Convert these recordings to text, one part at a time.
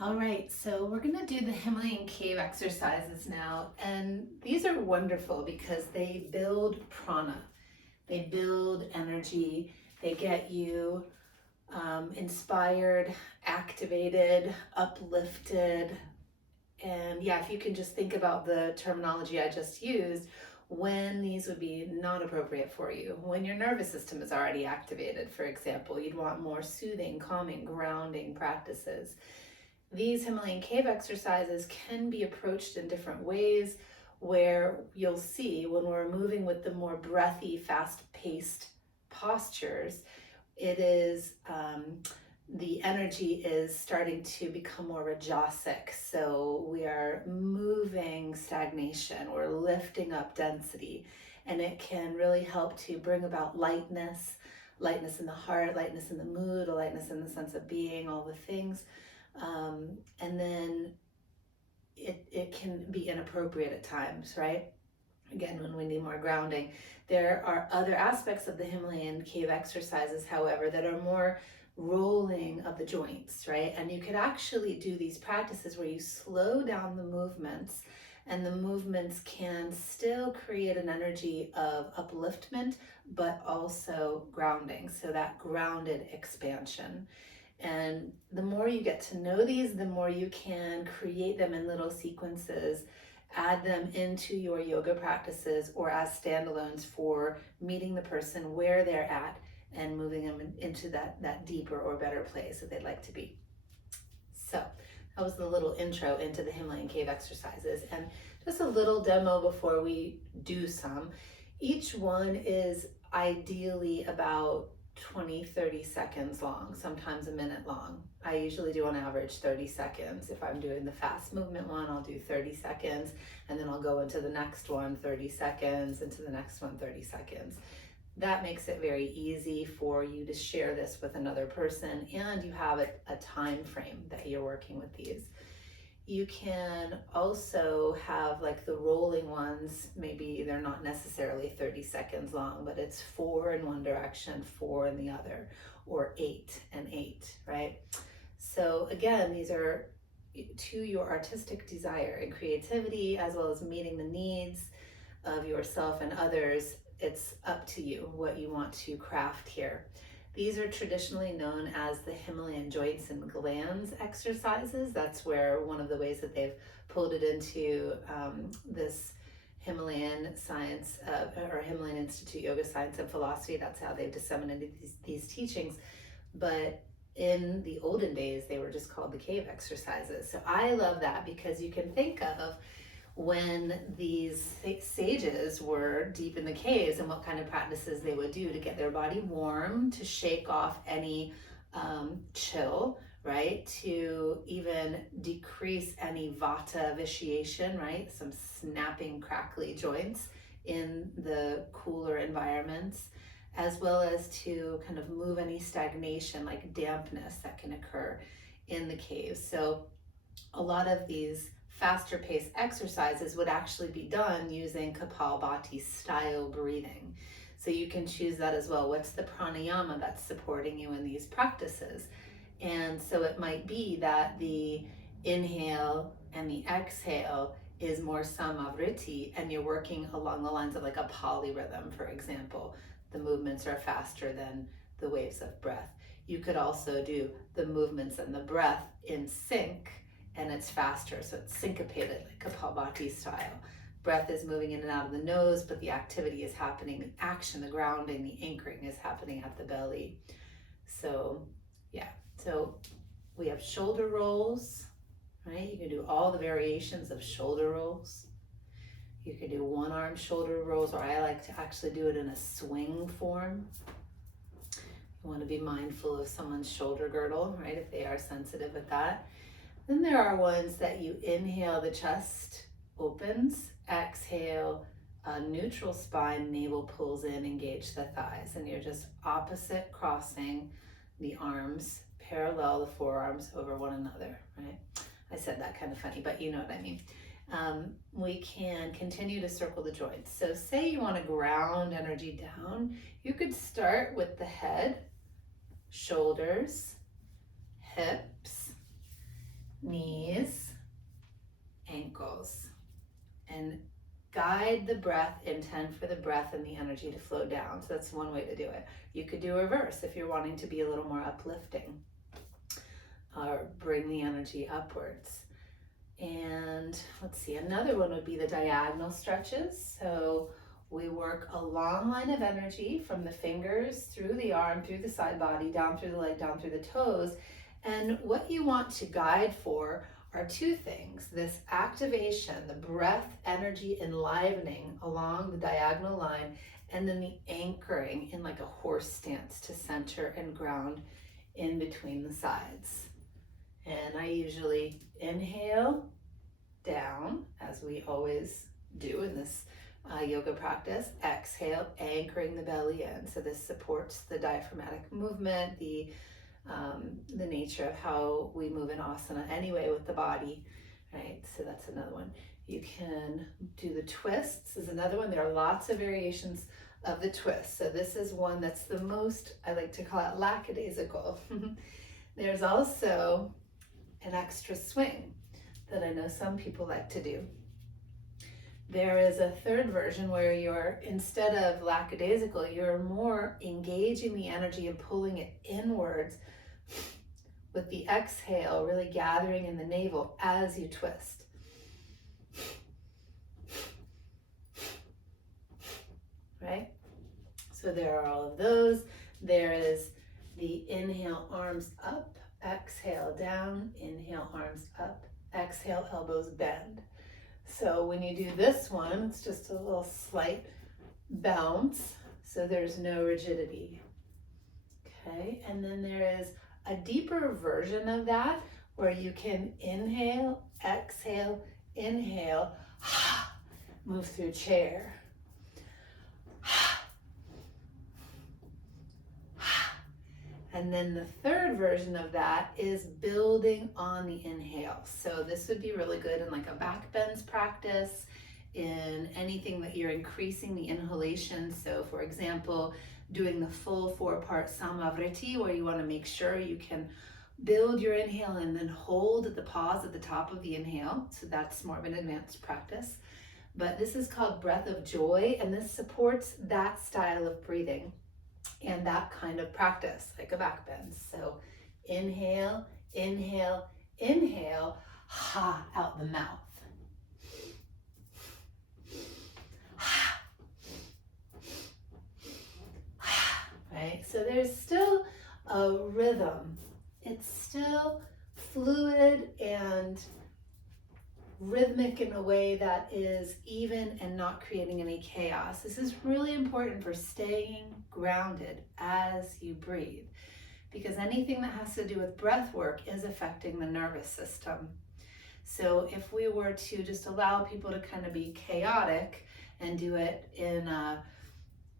All right, so we're going to do the Himalayan cave exercises now. And these are wonderful because they build prana, they build energy, they get you inspired, activated, uplifted. And yeah, if you can just think about the terminology I just used, when these would be not appropriate for you. When your nervous system is already activated, for example, you'd want more soothing, calming, grounding practices. These Himalayan cave exercises can be approached in different ways where you'll see when we're moving with the more breathy, fast-paced postures, it is the energy is starting to become more rajasic. So we are moving stagnation or lifting up density, and it can really help to bring about lightness, lightness in the heart, lightness in the mood, a lightness in the sense of being, all the things. And then it can be inappropriate at times, right? Again, when we need more grounding. There are other aspects of the Himalayan cave exercises, however, that are more rolling of the joints, right? And you could actually do these practices where you slow down the movements, and the movements can still create an energy of upliftment, but also grounding. So that grounded expansion. And the more you get to know these, the more you can create them in little sequences, add them into your yoga practices or as standalones for meeting the person where they're at and moving them into that deeper or better place that they'd like to be. So that was the little intro into the Himalayan cave exercises, and just a little demo before we do some. Each one is ideally about 20-30 seconds long, sometimes a minute long. I usually do on average 30 seconds. If I'm doing the fast movement one, I'll do 30 seconds, and then I'll go into the next one 30 seconds, into the next one 30 seconds. That makes it very easy for you to share this with another person, and you have a time frame that you're working with these. You can also have like the rolling ones, maybe they're not necessarily 30 seconds long, but it's 4 in one direction, 4 in the other, or 8 and 8, right? So again, these are to your artistic desire and creativity, as well as meeting the needs of yourself and others. It's up to you what you want to craft here. These are traditionally known as the Himalayan joints and glands exercises. That's where one of the ways that they've pulled it into this Himalayan science or Himalayan Institute Yoga Science and Philosophy. That's how they've disseminated these teachings. But in the olden days, they were just called the cave exercises. So I love that because you can think of when these sages were deep in the caves and what kind of practices they would do to get their body warm, to shake off any chill, right? To even decrease any vata vitiation, right? Some snapping, crackly joints in the cooler environments, as well as to kind of move any stagnation like dampness that can occur in the caves. So a lot of these faster paced exercises would actually be done using Kapalbhati style breathing. So you can choose that as well. What's the pranayama that's supporting you in these practices? And so it might be that the inhale and the exhale is more samavriti, and you're working along the lines of like a polyrhythm, for example. The movements are faster than the waves of breath. You could also do the movements and the breath in sync, and it's faster, so it's syncopated, like Kapalbhati style. Breath is moving in and out of the nose, but the activity is happening, the action, the grounding, the anchoring is happening at the belly. So yeah, so we have shoulder rolls, right? You can do all the variations of shoulder rolls. You can do one arm shoulder rolls, or I like to actually do it in a swing form. You want to be mindful of someone's shoulder girdle, right? If they are sensitive with that. Then there are ones that you inhale, the chest opens, exhale, neutral spine, navel pulls in, engage the thighs, and you're just opposite crossing the arms, parallel the forearms over one another, right? I said that kind of funny, but you know what I mean. We can continue to circle the joints. So say you want to ground energy down, you could start with the head, shoulders, hips, knees, ankles, and guide the breath, intend for the breath and the energy to flow down. So that's one way to do it. You could do a reverse if you're wanting to be a little more uplifting, or bring the energy upwards. And let's see, another one would be the diagonal stretches. So we work a long line of energy from the fingers through the arm, through the side body, down through the leg, down through the toes. And what you want to guide for are two things: this activation, the breath energy enlivening along the diagonal line, and then the anchoring in like a horse stance to center and ground in between the sides. And I usually inhale down, as we always do in this yoga practice. Exhale, anchoring the belly in. So this supports the diaphragmatic movement, the nature of how we move in asana anyway with the body, right? So that's another one. You can do the twists is another one. There are lots of variations of the twist. So this is one that's the most, I like to call it lackadaisical. There's also an extra swing that I know some people like to do. There is a third version where you're, instead of lackadaisical, you're more engaging the energy and pulling it inwards with the exhale, really gathering in the navel as you twist. Right? So there are all of those. There is the inhale, arms up, exhale down, inhale, arms up, exhale, elbows bend. So when you do this one, it's just a little slight bounce, so there's no rigidity. Okay, and then there is a deeper version of that where you can inhale, exhale, inhale, move through chair. And then the third version of that is building on the inhale. So this would be really good in like a back bends practice, in anything that you're increasing the inhalation. So for example, doing the full 4-part samavriti, where you want to make sure you can build your inhale and then hold at the pause at the top of the inhale. So that's more of an advanced practice. But this is called breath of joy, and this supports that style of breathing and that kind of practice, like a back bend. So inhale, inhale, inhale, out the mouth. Right? So there's still a rhythm. It's still fluid and rhythmic in a way that is even and not creating any chaos. This is really important for staying grounded as you breathe, because anything that has to do with breath work is affecting the nervous system. So if we were to just allow people to kind of be chaotic and do it in a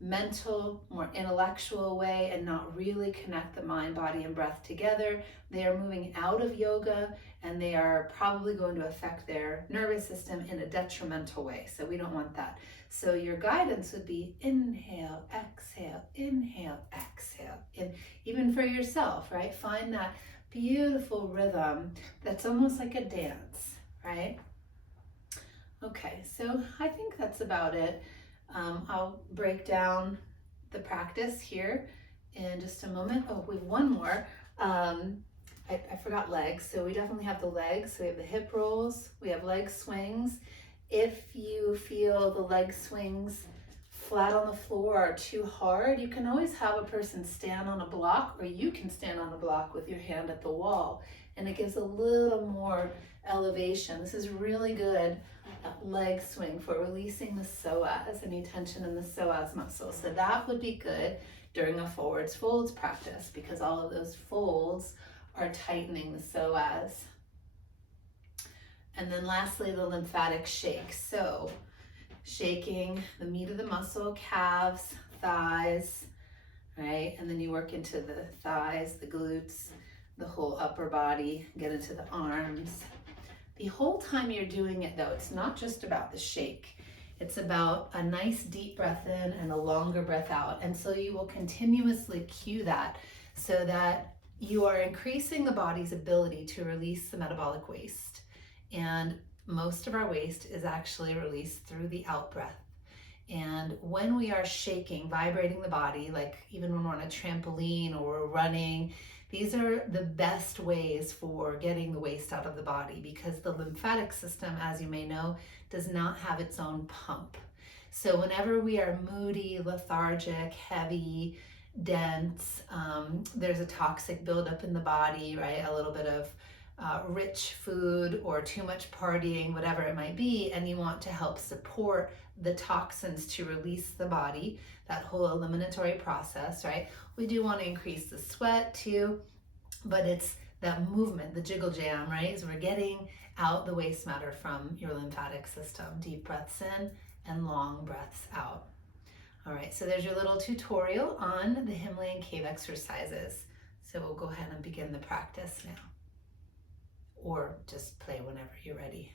mental, more intellectual way and not really connect the mind, body, and breath together, they are moving out of yoga, and they are probably going to affect their nervous system in a detrimental way. So we don't want that. So your guidance would be inhale, exhale, inhale, exhale. And even for yourself, right? Find that beautiful rhythm that's almost like a dance, right? Okay, so I think that's about it. I'll break down the practice here in just a moment. Oh, we have one more. I forgot legs. So we definitely have the legs. So we have the hip rolls. We have leg swings. If you feel the leg swings flat on the floor are too hard, you can always have a person stand on a block, or you can stand on a block with your hand at the wall, and it gives a little more elevation. This is really good leg swing for releasing the psoas, any tension in the psoas muscle. So that would be good during a forwards folds practice, because all of those folds are tightening the psoas. And then lastly, the lymphatic shake. So shaking the meat of the muscle, calves, thighs, right? And then you work into the thighs, the glutes, the whole upper body, get into the arms. The whole time you're doing it though, it's not just about the shake. It's about a nice deep breath in and a longer breath out. And so you will continuously cue that, so that you are increasing the body's ability to release the metabolic waste. And most of our waste is actually released through the out breath. And when we are shaking, vibrating the body, like even when we're on a trampoline or we're running, these are the best ways for getting the waste out of the body, because the lymphatic system, as you may know, does not have its own pump. So whenever we are moody, lethargic, heavy, dense, there's a toxic buildup in the body, right? A little bit of rich food or too much partying, whatever it might be, and you want to help support the toxins to release the body, that whole eliminatory process, right? We do want to increase the sweat too, but it's that movement, the jiggle jam, right? Is we're getting out the waste matter from your lymphatic system. Deep breaths in and long breaths out. All right, so there's your little tutorial on the Himalayan cave exercises. So we'll go ahead and begin the practice now, or just play whenever you're ready.